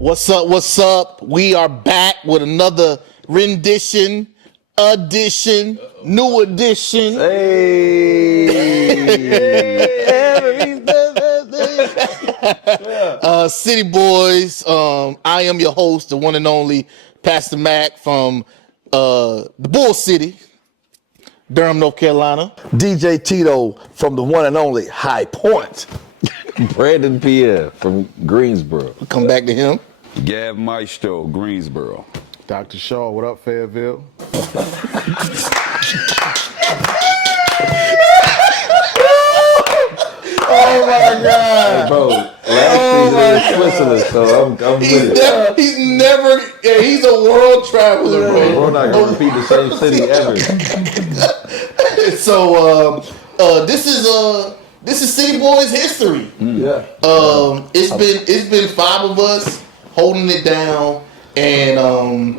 What's up? What's up? We are back with another rendition, edition, new edition. City Boys. I am your host, the one and only Pastor Mac from the Bull City, Durham, North Carolina. DJ Tito from the one and only High Point. Brandon Pierre from Greensboro. We'll come back to him. Gav Maestro, Greensboro. Dr. Shaw, what up, Fayetteville? Oh my God, Bro, last season was Switzerland, so I'm with it. He's a world traveler, bro. We're not gonna repeat the same city ever. So this is City Boys history. Yeah. It's been 5 of us holding it down, and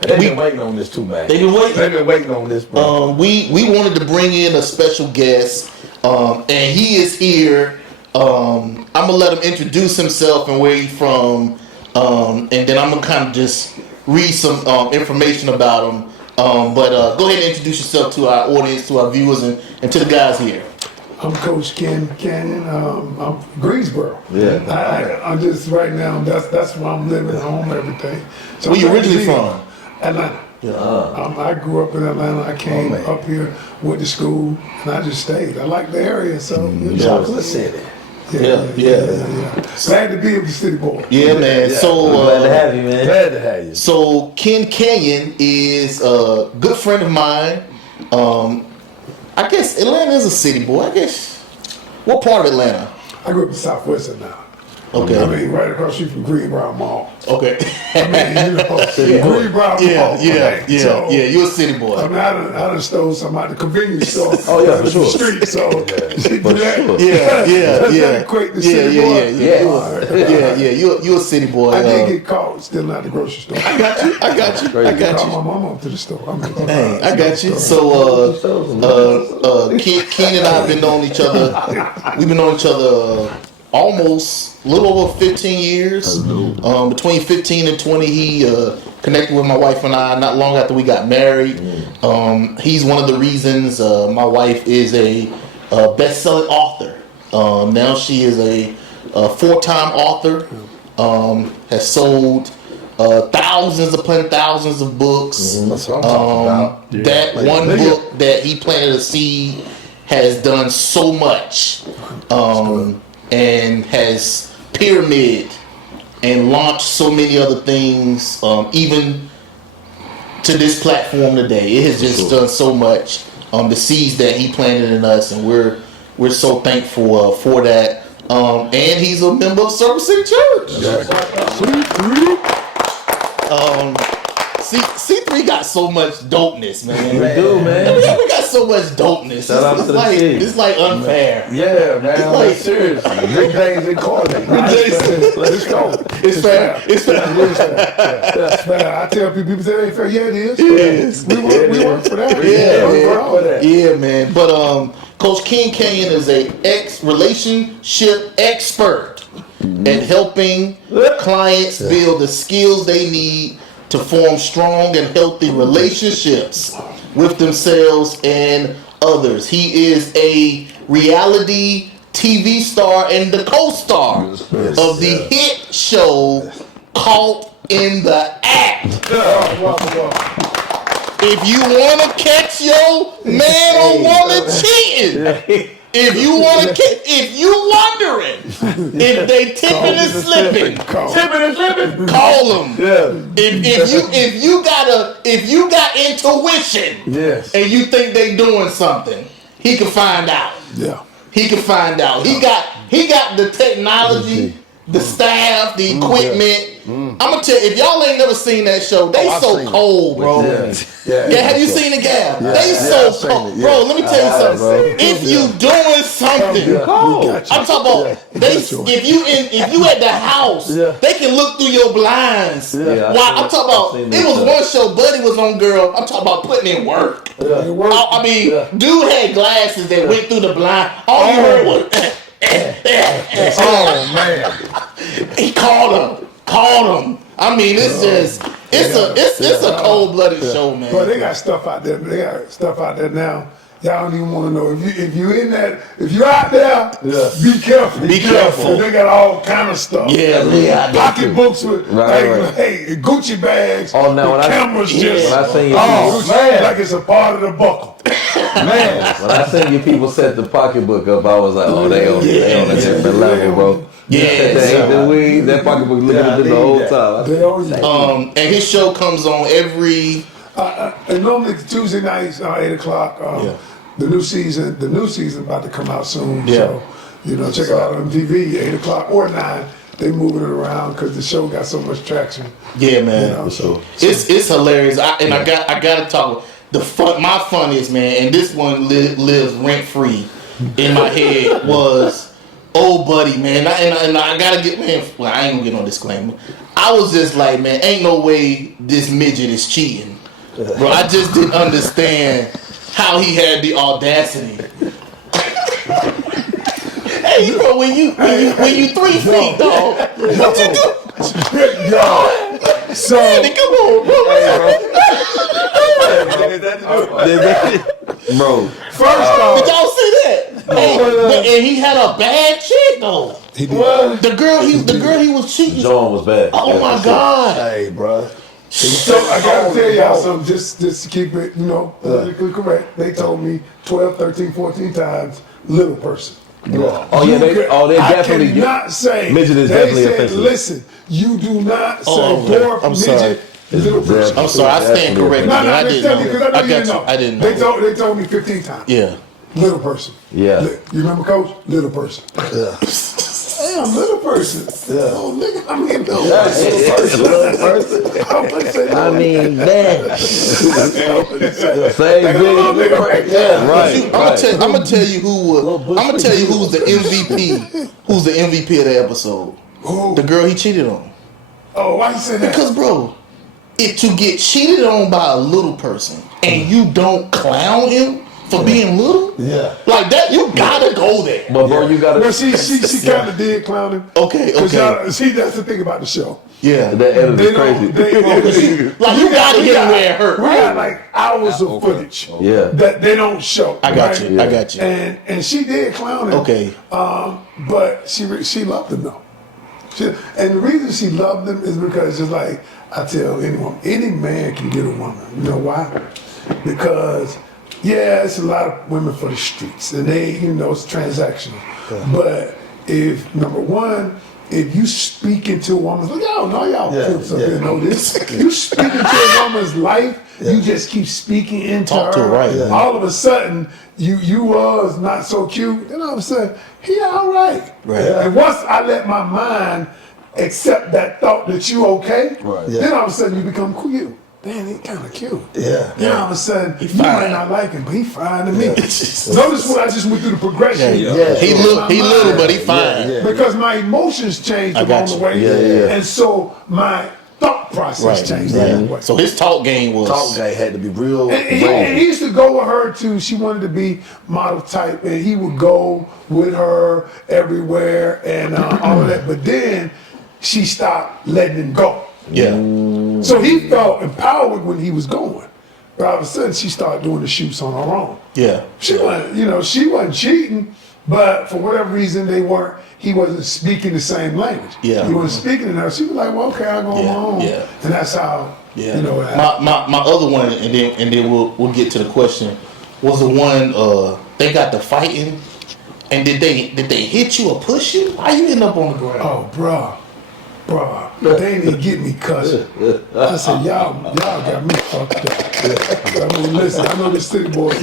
They've been waiting on this too, man. they've been waiting. They've been waiting on this, bro. We wanted to bring in a special guest, and he is here. I'm gonna let him introduce himself and where he's from, and then I'm gonna kind of just read some information about him. But go ahead and introduce yourself to our audience, to our viewers, and to the guys here. I'm Coach Ken Canyon. I'm Greensboro. Yeah. I'm just right now. That's where I'm living, home, everything. So Where you I'm originally here. from? Atlanta. I grew up in Atlanta. I came up here, went to school, and I just stayed. I like the area, so Chocolate City. Yeah. Glad to be with the City Boy. Yeah, man. Yeah. So Glad to have you, man. Glad to have you. So Ken Canyon is a good friend of mine. I guess Atlanta is a city boy. I guess. What part of Atlanta? I grew up in Southwest Atlanta. Okay. I mean, right across the street from Greenbrier Mall. Okay. I mean, Greenbrier Mall. Yeah. So, You're a city boy. I mean, I done stole some out the convenience store. Oh, yeah, for sure. The street, so For sure. Yeah. Equate to city boy. Yeah. You're a city boy. I did get caught stealing out the grocery store. I got you. I called my mama up to the store. Hey, I got you. So, Ken and I have been knowing each other. We've been knowing each other almost a little over 15 years. Between 15 and 20, he connected with my wife and I not long after we got married. He's one of the reasons my wife is a best-selling author. Now she is a 4-time author. Has sold thousands upon thousands of books. That's what I'm talking about. That one book that he planted a seed has done so much, and has pyramid and launched so many other things, even to this platform today. It has just done so much. The seeds that he planted in us, and we're so thankful for that. And he's a member of Circle City Church. C3 got so much dopeness, man. We do, man. We got so much dopeness. Shout out to the team. It's like unfair. Yeah, man. It's like- Seriously. Big things in clothing. Let's go. It's fair. It's fair. I tell people say it ain't fair. Yeah, it is. It is. We work for that. Yeah, man. But Coach Ken Canyon is a relationship expert at helping clients build the skills they need to form strong and healthy relationships with themselves and others. He is a reality TV star and the co-star of the hit show Caught in the Act. If you want to catch your man or woman cheating, if you wondering if they tipping and slipping, call them. If you got intuition, and you think they doing something, he can find out. He can find out. He got the technology, the staff, the equipment. I'm gonna tell you, if y'all ain't never seen that show, they so cold, bro. Have you seen the Gab? They so cold, bro. Let me tell you something. If you doing something, I'm talking about if you at the house, they can look through your blinds. I'm talking about. It was one show, Buddy was on. Girl, I'm talking about putting in work. I mean, dude had glasses that went through the blind. All you heard was. Oh man! He called him. caught him. I mean, it's just it's a cold-blooded show, man. But they got stuff out there. They got stuff out there now. Y'all don't even want to know if you in that, if you out there, be careful. Be careful. They got all kind of stuff. Yeah. Pocketbooks with hey, Gucci bags. Oh, now the cameras just when I seen you like it's a part of the buckle. Man, when I seen you people set the pocketbook up, I was like, oh, they on a different level, bro. That pocketbook looking at them the whole time. And his show comes on every. And normally Tuesday nights, 8 o'clock. The new season about to come out soon. So, check it out on MTV, 8 o'clock or 9. They moving it around because the show got so much traction. Yeah, man. It's hilarious. I gotta talk. My funniest, man, and this one lives rent free in my head was old buddy, man. And I gotta get, man. Well, I ain't gonna get no disclaimer. I was just like, man, ain't no way this midget is cheating, bro. I just didn't understand how he had the audacity. Hey, bro, when you 3 feet, dog, what you do? So man, come on, bro. Bro, first off, did y'all see that? And he had a bad chick though. He did. The girl he was cheating. John was bad. Oh my God. Hey, bro. So I gotta tell y'all something, just to keep it, politically correct. They told me 12, 13, 14 times, little person. They definitely. I cannot say. Midget is definitely offensive. Listen, you do not say dwarf, midget, little person. I'm sorry, I stand corrected. No, I didn't know. because I didn't know. I didn't know. They told me 15 times. Yeah. Little person. Yeah. You remember, Coach? Little person. Yeah. Damn, little person. Yeah. Oh, nigga, I mean, little person. I mean, man. Same I'm gonna tell you who's the MVP. Who's the MVP of the episode? Who? The girl he cheated on. Oh, why you say that? Because, bro, to get cheated on by a little person and you don't clown him for being little, like that, you gotta go there. But bro, you gotta. Well, she kind of did clown him. Okay. See, that's the thing about the show. Yeah, that edit is crazy. like you gotta get him where it hurt. We got like hours of footage. Yeah, that they don't show. I got you. I got you. And she did clown him. Okay. But she loved him though. And the reason she loved him is because just like I tell anyone, any man can get a woman. You know why? Because it's a lot of women for the streets, and they, it's transactional. But if number one, if you speak into a woman's life, y'all know y'all pimps up here know this. You speak into a woman's life, you just keep speaking into Talk her. to her, right. All of a sudden, you was not so cute. Then all of a sudden, he all right. And once I let my mind accept that thought that you okay, then all of a sudden you become cute. Man, he kind of cute. Then all of a sudden, you might not like him, but he fine to me. Notice what I just went through the progression. He little, but he fine. Because my emotions changed along the way, and so my thought process changed along the way. So his talk game had to be real. And he used to go with her too. She wanted to be model type, and he would go with her everywhere and all of that. But then she stopped letting him go. So he felt empowered when he was going. But all of a sudden, she started doing the shoots on her own. She wasn't, she wasn't cheating, but for whatever reason, he wasn't speaking the same language. He wasn't speaking to her. She was like, well, okay, I'll go on my own. And that's how, it happened. My other one, and then we'll get to the question, was the one, they got to fighting, and did they hit you or push you? How you end up on the ground? Oh, bro, they didn't get me cussing. I said, y'all got me fucked up. I mean, listen, I know this city boy. So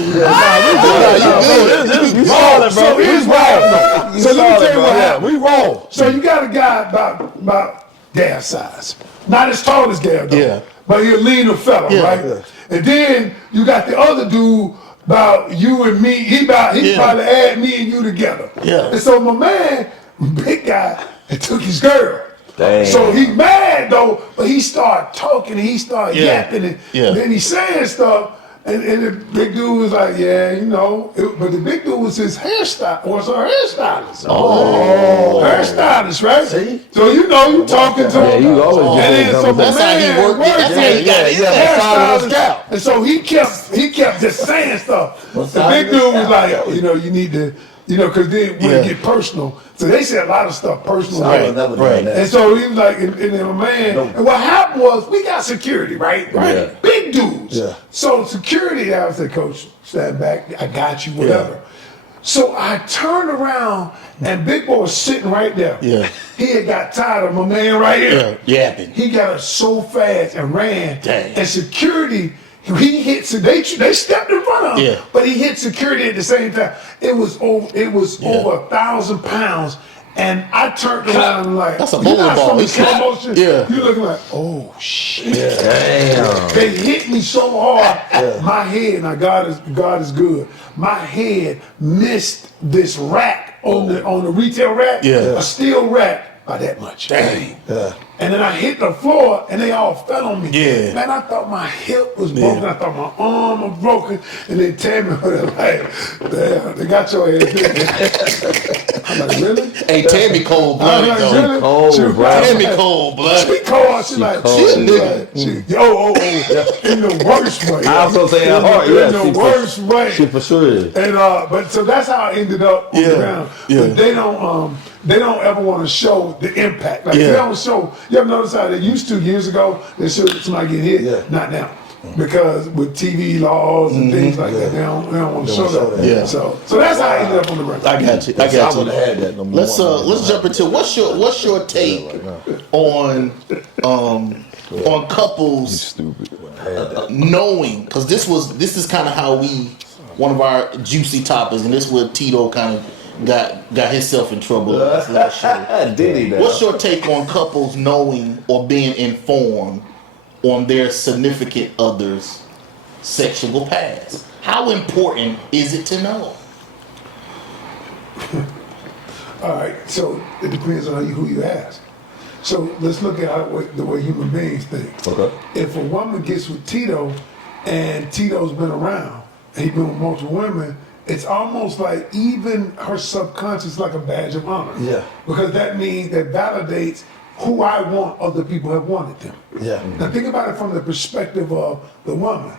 here's wild. So let me tell you what happened. We roll. So you got a guy about Gab size. Not as tall as Gab, though. But he a leaner fella, right? And then you got the other dude about you and me. He probably add me and you together. And so my man, big guy, took his girl. Damn. So he mad though, but he started talking and he started yapping and then he saying stuff And the big dude was like, yeah, you know, but the big dude was his hairstylist, was her hairstylist. Hairstylist, right? See? So you know, you talking to him. You always and then so that's how he worked. That's how he got his hairstylist. And so he kept just saying stuff. The big dude was like, you know, you need to, you know, because then when it get personal, so they said a lot of stuff personal. Right. And so he was like, and a man, and what happened was we got security, right? Yeah. Big dudes. Yeah. So security, I said, Coach, stand back, I got you, whatever. Yeah. So I turned around and Big Boy was sitting right there. Yeah. He had got tired of my man right here. Yapping. He got up so fast and ran. Dang. And security, he hit, they stepped in front of him, but he hit security at the same time. It was over 1,000 pounds. And I turned around and like, that's a bowling ball. Slow motion. Yeah. You looking like, oh shit. Yeah. Damn. They hit me so hard. My head, now God is good. My head missed this rack on the retail rack, a steel rack by that much. Dang. Yeah. And then I hit the floor and they all fell on me. Yeah. Man, I thought my hip was broken. I thought my arm was broken. And they tell me, like, damn, they got your ass. I'm like, really? Hey, Tammy cold blooded like, though. really? Cold, bro. Tammy cold blooded. She cold. She like, in the worst way. I was gonna say in the worst way. She for sure. And but so that's how I ended up on the ground. But they don't ever want to show the impact. Like they don't show. You ever notice how they used to years ago? They showed somebody get hit. Yeah. Not now. Because with TV laws and things like that, they don't want to show that. Yeah. So that's how I ended up on the ground. I got you. I would have had that. Let's jump into what's your take on couples knowing, because this is kind of how one of our juicy topics, and this is where Tito kind of got himself in trouble last show. Did he? What's your take on couples knowing or being informed on their significant other's sexual past? How important is it to know? All right, so it depends on who you ask. So let's look at the way human beings think. Okay. If a woman gets with Tito and Tito's been around and he's been with multiple women, it's almost like even her subconscious like a badge of honor. Yeah. Because that means that validates who I want other people have wanted them. Yeah. Now think about it from the perspective of the woman.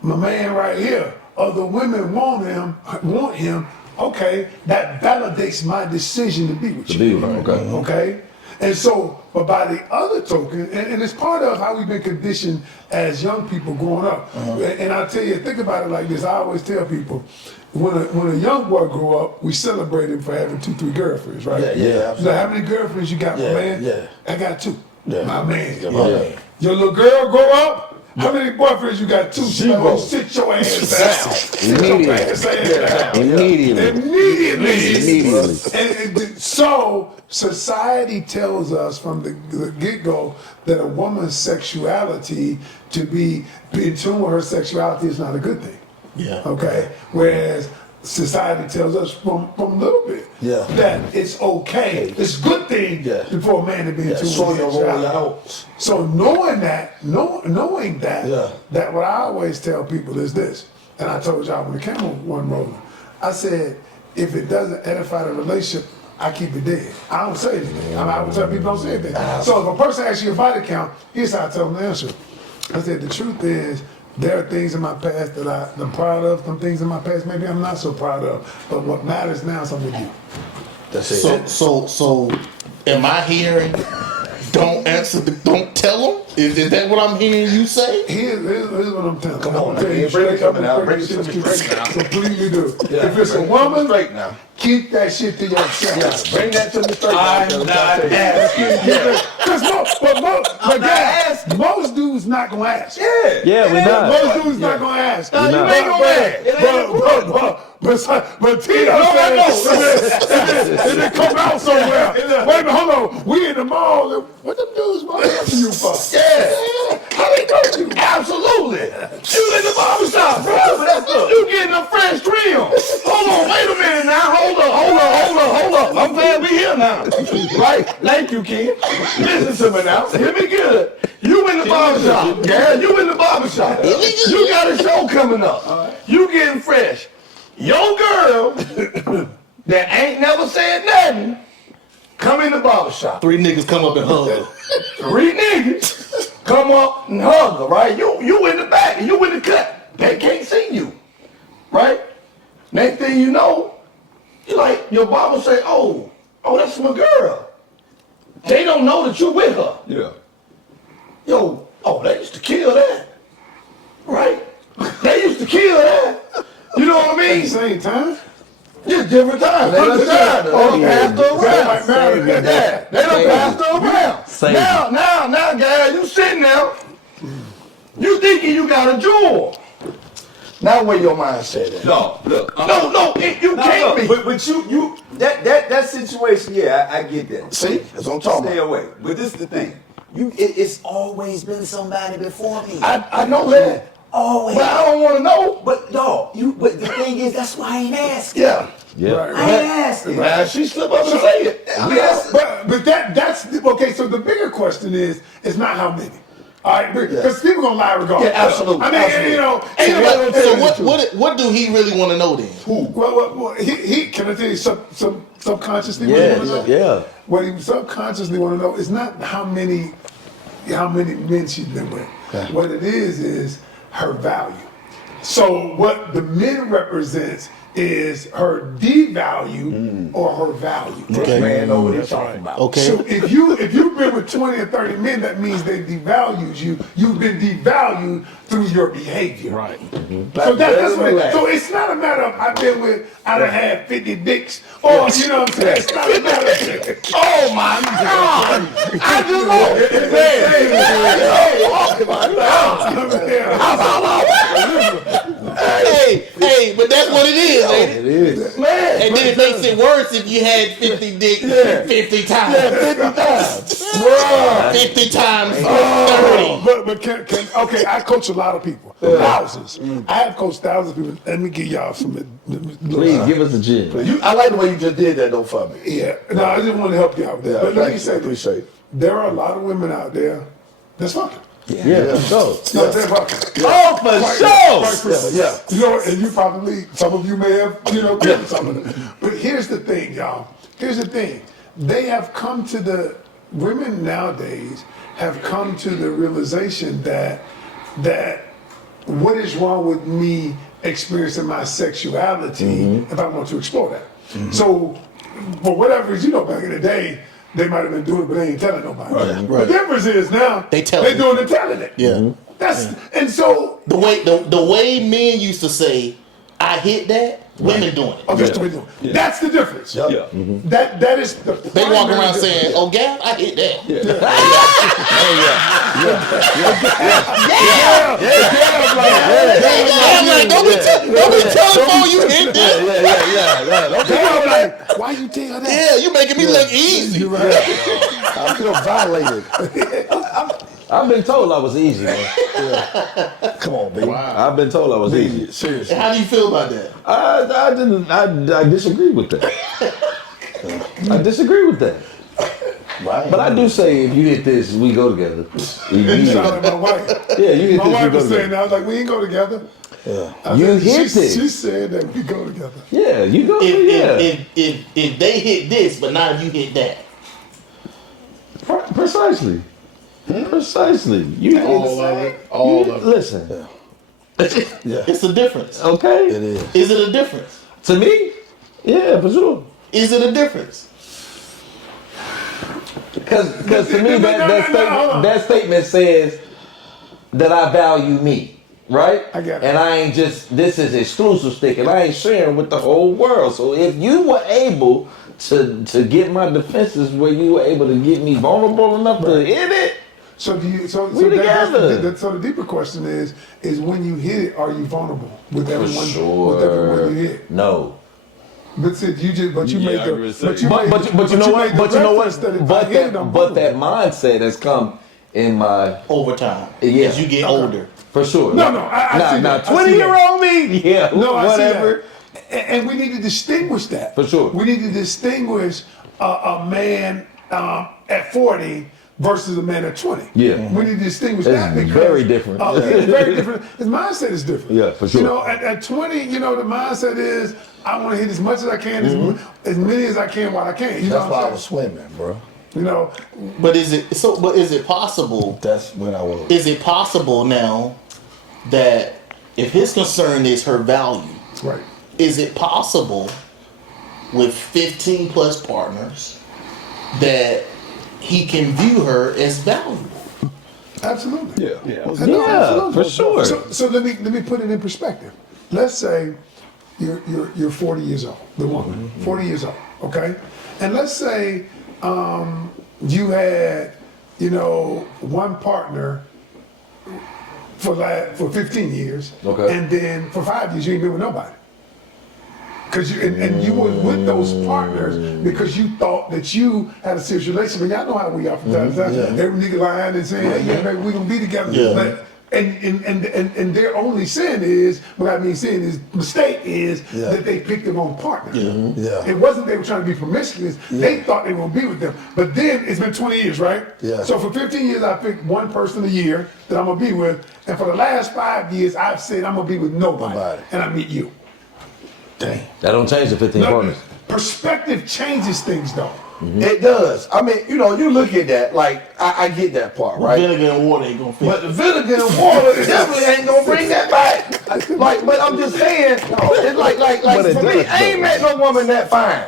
My man right here, other women want him, okay, that validates my decision to be with you. Okay? And so, but by the other token, and it's part of how we've been conditioned as young people growing up. And I tell you, think about it like this. I always tell people, when a young boy grow up, we celebrate him for having 2-3 girlfriends, right? Yeah. So how many girlfriends you got, my man? Yeah. I got 2. Yeah. My man. Your little girl grow up? How many boyfriends you got? 2. She like, sit your ass down. Sit your ass down. Immediately. And so society tells us from the get-go that a woman's sexuality, to be in tune with her sexuality, is not a good thing. Yeah. Okay. Whereas society tells us from a little bit that it's okay, it's a good thing for a man to be in tune with sexuality. So knowing that, that what I always tell people is this, and I told y'all when the camera wasn't rolling, I said, if it doesn't edify the relationship, I keep it dead. I don't say anything. I would tell people don't say anything. So if a person asks you a body count, here's how I tell them the answer. I said, the truth is, there are things in my past that I'm proud of. Some things in my past maybe I'm not so proud of. But what matters now is I'm with you. That's it. So am I hearing? Don't tell them? Is that what I'm hearing you say? Here's what I'm telling you. Come on, man. Bring it coming out. Bring it to me straight now. Completely do. If it's a woman, straight now. Keep that shit to yourself. Yeah, bring that to me straight now. I'm not asking. Most dudes not gonna ask. Yeah, we're not. Most dudes not gonna ask. You ain't gonna ask. But Tito said, it didn't come out somewhere. Wait a minute, hold on. We in the mall. What them dudes asking you for? Yeah. How they know you? Absolutely. You in the barber shop, bro. You getting a fresh trim. Hold on, wait a minute now. Hold up. I'm glad we here now. Right? Thank you, Ken. Listen to me now. Hear me good. You You in the barbershop, Gary. You in the barbershop. You got a show coming up. You getting fresh. Your girl that ain't never said nothing come in the barbershop. 3 niggas come up and hug her. 3 niggas come up and hug her, right? You in the back, you in the cut. They can't see you, right? Next thing you know, you like your barber say, oh, that's my girl. They don't know that you with her. Yeah. Yo, they used to kill that, right? They used to kill that. You know what I mean? At the same time? Just different times. They done passed her around. Yeah, they done passed her around. Now, guys, you sitting there, you thinking you got a jewel. Now where your mindset at? No, look. You can't be. But you that situation, yeah, I get that. See, that's what I'm talking Stay about. away. But this is the thing. It's always been somebody before me. I know that. Always. But I don't want to know. But but the thing is, that's why I ain't asking. Yeah. I ain't asking. Man, she slip up and say it. But that's okay. So the bigger question is not how many. All right, because people gonna lie regardless. Yeah, absolutely. I mean, Absolutely. ain't nobody gonna tell you the truth. What do he really want to know then? Who? Well, he can I tell you some subconsciously what he want to know? Yeah. What he subconsciously want to know is not how many men she's been with. Okay. What it is her value. So what the men represents is her devalue or her value. Okay. Man, know what he's talking about. Okay. So if you've been with 20 or 30 men, that means they devalued you. You've been devalued through your behavior. Right. So that's what it, so it's not a matter of I done had 50 dicks or you know what I'm saying? It's not a matter of Oh my God! I just walked in Hey, but that's what it is, ain't it? It is. Man, And then it makes it worse if you had 50 dicks 50 times. 50 times. Bruh. 50 times 30. But can okay, I coach a lot of people. Thousands. I have coached thousands of people. Let me give y'all some Please give us a gym. I like the way you just did that though for me. Yeah. No, I just want to help you out with that. But let me say this. Appreciate it. There are a lot of women out there that's fucking. Yeah, for sure. No, they're fucking. Oh, for sure. Yeah. You know, and you probably, some of you may have, killed some of them. But here's the thing, y'all. Here's the thing. They have come to women nowadays have come to the realization that what is wrong with me experiencing my sexuality if I want to explore that. So, for whatever reason, back in the day, they might have been doing it, but they ain't telling nobody. Right. The difference is now They doing it and telling it. Yeah. And so The way men used to say, I hit that, women doing it. that's the way they do it. That's the difference. Yeah. That is the They walk around saying, oh, Gab, I hit that. I'm like, don't be telling for you hit that. I'm like, why you tell that? Yeah, you making me look easy. You're right. I feel violated. I've been told I was easy, man. Come on, baby. I've been told I was easy. Seriously. How do you feel about that? I disagree with that. I disagree with that. Right. But I do say if you hit this, we go together. You sound like my wife. Yeah, you hit My this, we wife go was saying together. that. I was like, we ain't go together. Yeah. You hit this. She said that we go together. Yeah, you go. If they hit this, but now you hit that. Precisely. Precisely. You All of it. Listen. It's a difference. Okay. It is. Is it a difference? To me, yeah, for sure. Is it a difference? Because to me, that statement says that I value me, right? I got it. And I ain't just, this is exclusive stick, and I ain't sharing with the whole world. So if you were able to get my defenses where you were able to get me vulnerable enough to hit it, So do you? So We together. so the deeper question is when you hit it, are you vulnerable with for everyone? sure. With everyone you hit. No. But see, you made I the. agree with But that. you made But the- you know you what? made the But you know what? reference that if I But hit it, I'm that vulnerable. mindset has come in my Over time. Yeah. As you get older. for sure. No, I see now that. I see 20-year-old me, yeah, No, I whatever. see that. And we need to distinguish that. For sure. We need to distinguish a man at 40 versus a man at 20. Yeah. We need to distinguish It's that because very different. It's very different. His mindset is different. Yeah, for sure. You know, at 20, you know, the mindset is I want to hit as much as I can, as many as I can while I can. You know That's what why I I'm was saying? swimming, bro. You know, But is it possible? That's when I was. Is it possible now that if his concern is her value, right? is it possible with 15 plus partners that he can view her as valuable? Absolutely. Yeah. Absolutely. for sure. So let me put it in perspective. Let's say you're 40 years old, the woman, 40 years old, okay? And let's say you had, you know, one partner for 15 years, Okay. and then for 5 years you ain't been with nobody. Cause you were with those partners because you thought that you had a serious relationship. And y'all know how we are from time to time. Every nigga lying and saying, "Hey, yeah, baby, we gonna be together." Yeah. But, and their only sin is, what I mean sin is, mistake is that they picked the wrong partner. It wasn't they were trying to be promiscuous. They thought they were gonna be with them. But then it's been 20 years, right? So for 15 years I picked one person a year that I'm gonna be with, and for the last 5 years I've said I'm gonna be with nobody. And I meet you. Dang. That don't change the 15 partners. Perspective changes things, though. It does. I mean, you know, you look at that, like, I get that part, right? Vinegar and water ain't gonna fit. But the vinegar and water definitely ain't gonna bring that back. Like, but I'm just saying, it's like for me, I ain't met no woman that fine.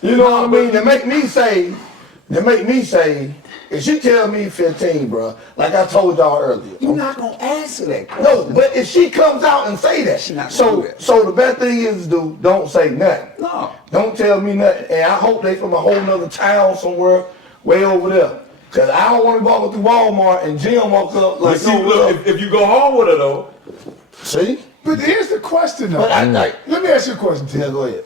You know what I mean? That make me say, if she tell me 15, bro, like I told y'all earlier. You're not gonna answer that question. No, but if she comes out and say that, so the best thing is don't say nothing. No. Don't tell me nothing. And I hope they from a whole nother town somewhere way over there. Cause I don't want to go through Walmart and Jim walk up like, See, look, if you go home with her though, see? But here's the question, though. But Let me ask you a question, Tim. Yeah, go ahead.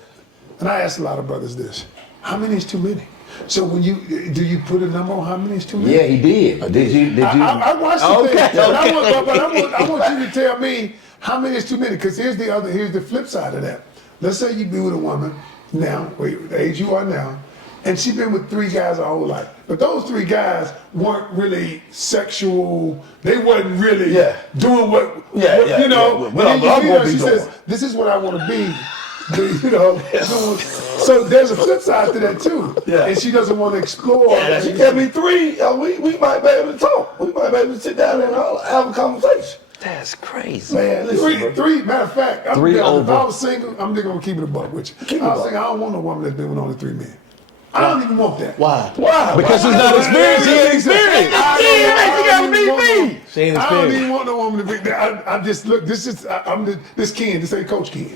And I ask a lot of brothers this: how many is too many? So when do you put a number on how many is too many? Yeah, he did. Did you? I watched the Okay, thing, but okay. I want you to tell me how many is too many. Because here's the flip side of that. Let's say you be with a woman now, the age you are now, and she been with 3 guys her whole life. But those 3 guys weren't really sexual. They wasn't really doing what you know. And then you meet her, she says, "This is what I want to be." You know, so there's a flip side to that too. And she doesn't want to explore. Yeah, she gave me 3. We might be able to talk. We might be able to sit down and have a conversation. That's crazy. Man, listen, Three. Matter of fact, if I over. was single, I'm just gonna keep it a buck with you. I was thinking, I don't want a woman that's been with only 3 men. I don't even want that. Why? Because she's not experienced. She ain't experienced. She ain't I don't experienced. even want no woman to be. I just look. This Ken. This ain't Coach Ken.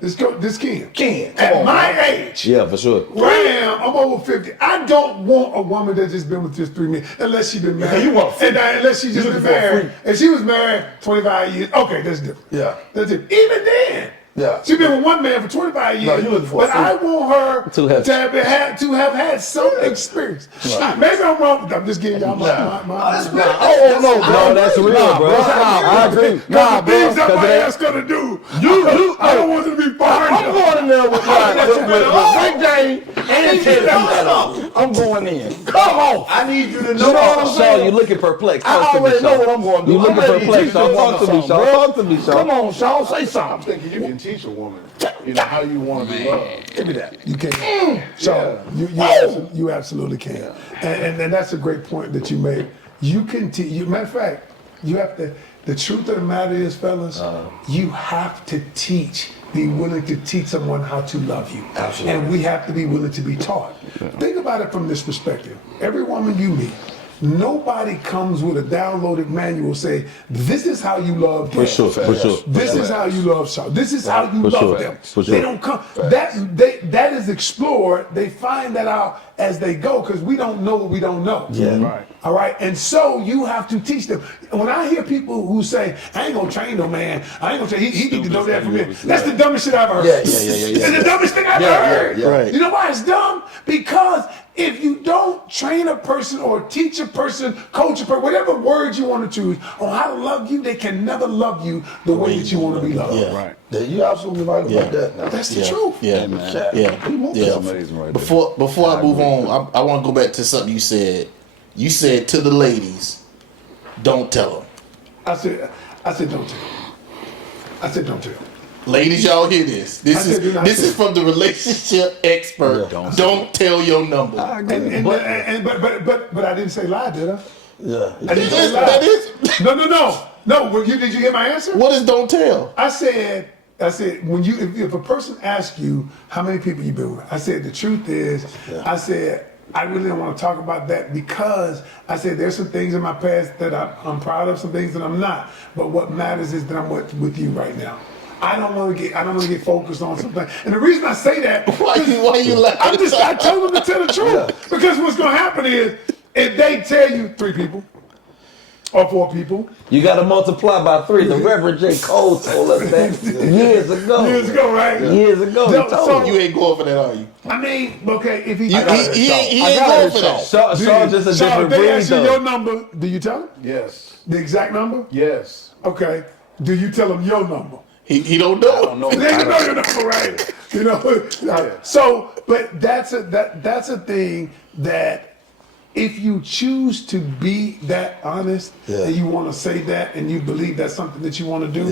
This Ken. Ken. At my age. Yeah, for sure. Right now, I'm over 50. I don't want a woman that's just been with just 3 men, unless she been married. You want and unless she just been married. And she was married 25 years. Okay, that's different. Yeah. That's different. Even then. Yeah. She been with one man for 25 years. No, you looking for but I want her to have had some experience. Maybe I'm wrong. I'm just giving y'all my. No, that's real, bro. I agree. Nah, bro. Things that my ass gonna do. I don't want her to be fired. I'm going in there with Big Dane and Teddy. I'm going in. Come on. I need you to know what I'm Shaw, saying. you looking perplexed. I already know what I'm going to do. You looking perplexed. Talk to me, Shaw. Talk to me, Shaw. Come on, Shaw. Say I'm something. thinking you can teach a woman, you know, how you want to be loved. Give me that. You can. So you absolutely can. And that's a great point that you made. You can teach. Matter of fact, you have to. The truth of the matter is, fellas, you have to teach. Be willing to teach someone how to love you. Absolutely. And we have to be willing to be taught. Think about it from this perspective. Every woman you meet, nobody comes with a downloaded manual say, this is how you love them. For sure. This is how you love Shaw. This is how you love them. For sure. They don't come. That is explored. They find that out as they go because we don't know what we don't know. Yeah. Right. All right. And so you have to teach them. When I hear people who say, I ain't gonna train no man. I ain't gonna train. He need to know that from me. That's the dumbest shit I've ever heard. Yeah. It's the dumbest thing I've ever heard. Right. You know why it's dumb? Because if you don't train a person or teach a person, coach a person, whatever words you want to choose on how to love you, they can never love you the way that you want to be loved. Yeah. Right. Yeah, you absolutely right about that. Now. That's the truth. Yeah, man. yeah. That's amazing right there. Before I move on, I want to go back to something you said You said to the ladies, don't tell them. I said don't tell. I said don't tell. Ladies, y'all hear this. This is from the relationship expert. Yeah, don't tell your number. But I didn't say lie, did I? Yeah. I didn't say lie. No. Did you hear my answer? What is don't tell? I said when if a person asks you how many people you been with, I said the truth is, I said I really don't want to talk about that because I said there's some things in my past that I'm proud of, some things that I'm not. But what matters is that I'm with you right now. I don't want to get focused on something. And the reason I say that, why you laughing? I told them to tell the truth because what's going to happen is if they tell you 3 people or 4 people, you got to multiply by 3. The Reverend J. Cole told us that years ago. Years ago, right? Years ago. So you ain't going for that, are you? I mean, okay, if he ain't going for that. Shaw just a different breed, they ask you though. your number, do you tell him? Yes. The exact number? Yes. Okay. Do you tell him your number? He don't know. They don't know your number, right? You know. So, but that's a thing that if you choose to be that honest and you want to say that and you believe that's something that you want to do,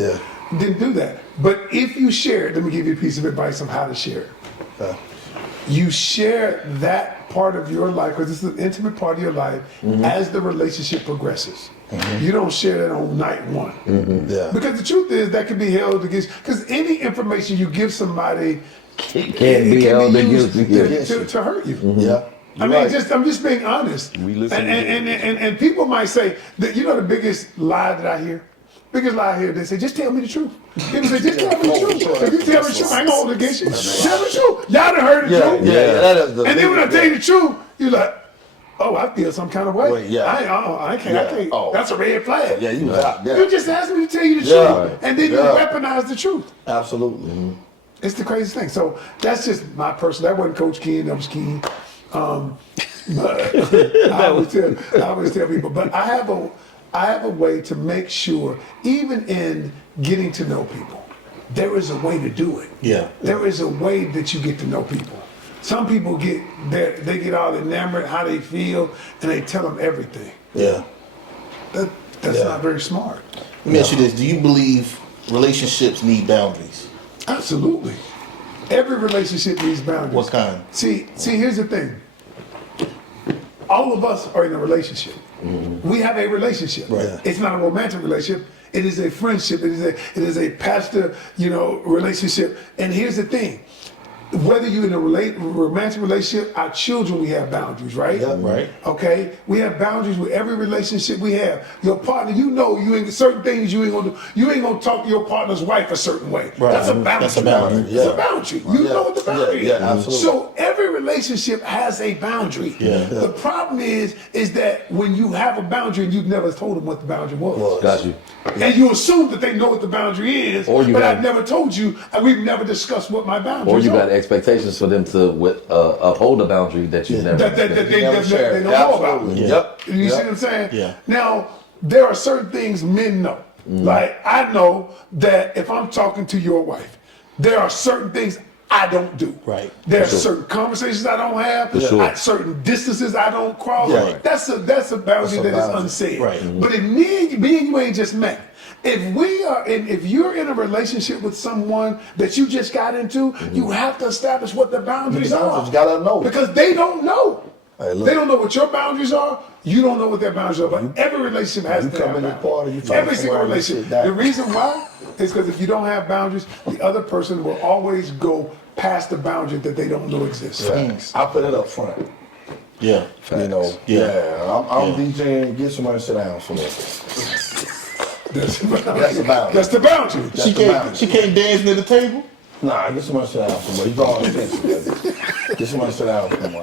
then do that. But if you share it, let me give you a piece of advice on how to share it. You share that part of your life, because it's an intimate part of your life, as the relationship progresses. You don't share that on night one. Because the truth is that can be held against, because any information you give somebody can be held against to hurt you. I mean, I'm just being honest. And people might say that, you know, the biggest lie that I hear? Biggest lie here, they say, just tell me the truth. People say, just tell me the truth. If you tell me the truth, I ain't gonna hold it against you. Tell me the truth. Y'all done heard the truth. And then when I tell you the truth, you're like, oh, I feel some kind of way. I can't. That's a red flag. You just asked me to tell you the truth, and then you weaponize the truth. Absolutely. It's the craziest thing. So that's just my person. That wasn't Coach Ken. That was Ken. But I always tell people. But I have a way to make sure, even in getting to know people, there is a way to do it. There is a way that you get to know people. Some people get all enamored how they feel, and they tell them everything. That's not very smart. Let me ask you this: do you believe relationships need boundaries? Absolutely. Every relationship needs boundaries. What kind? See, here's the thing. All of us are in a relationship. We have a relationship. It's not a romantic relationship. It is a friendship. It is a pastor, relationship. And here's the thing. Whether you're in a romantic relationship, our children, we have boundaries, right? Okay? We have boundaries with every relationship we have. Your partner, you ain't certain things you ain't gonna do. You ain't gonna talk to your partner's wife a certain way. That's a boundary. That's a boundary. It's a boundary. You know what the boundary is. Absolutely. So every relationship has a boundary. The problem is that when you have a boundary and you've never told them what the boundary was. Got you. And you assume that they know what the boundary is, but I've never told you, we've never discussed what my boundary is. Or you got expectations for them to uphold a boundary that you never that they don't know about. You see what I'm saying? Now, there are certain things men know. Like, I know that if I'm talking to your wife, there are certain things I don't do. There are certain conversations I don't have. Certain distances I don't cross. That's a boundary that is unsaid. But if me and you ain't just met, if you're in a relationship with someone that you just got into, you have to establish what the boundaries are. You gotta know. Because they don't know. Hey, they don't know what your boundaries are. You don't know what their boundaries are. But every relationship has to have boundaries. Every single relationship. The reason why is because if you don't have boundaries, the other person will always go past the boundary that they don't know exists. I put it up front. I'm DJing. Get somebody to sit down for me. That's the boundary. That's the boundary. She can't dance near the table? Nah, get somebody to sit down for me. You're all offensive. Get somebody to sit down for me.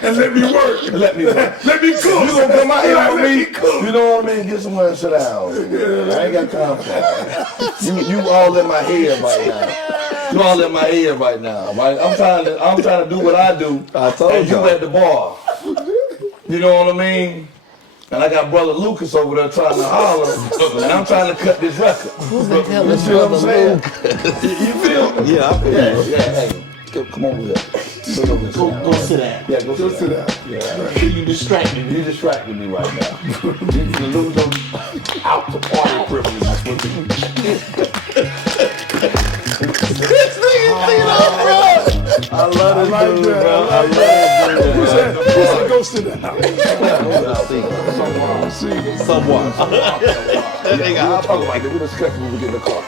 And let me work. Let me work. Let me cook. You gonna come out here with me? You know what I mean? Get somewhere to sit down. I ain't got time for that. You all in my head right now. You all in my head right now. Right? I'm trying to do what I do. I told you at the bar. You know what I mean? And I got brother Lucas over there trying to holler, and I'm trying to cut this record. Who the hell you is feel what I'm saying? You feel me? Yeah, I feel Hey, come over here. Go sit down. Yeah, go sit down. Yeah. You distracted me. You distracted me right now. You're gonna lose them out to party privileges. This nigga see that, bro. I love this dude, bro. I love this dude. Who said go sit down? Somewhat. We'll talk about it. We'll discuss when we get in the car.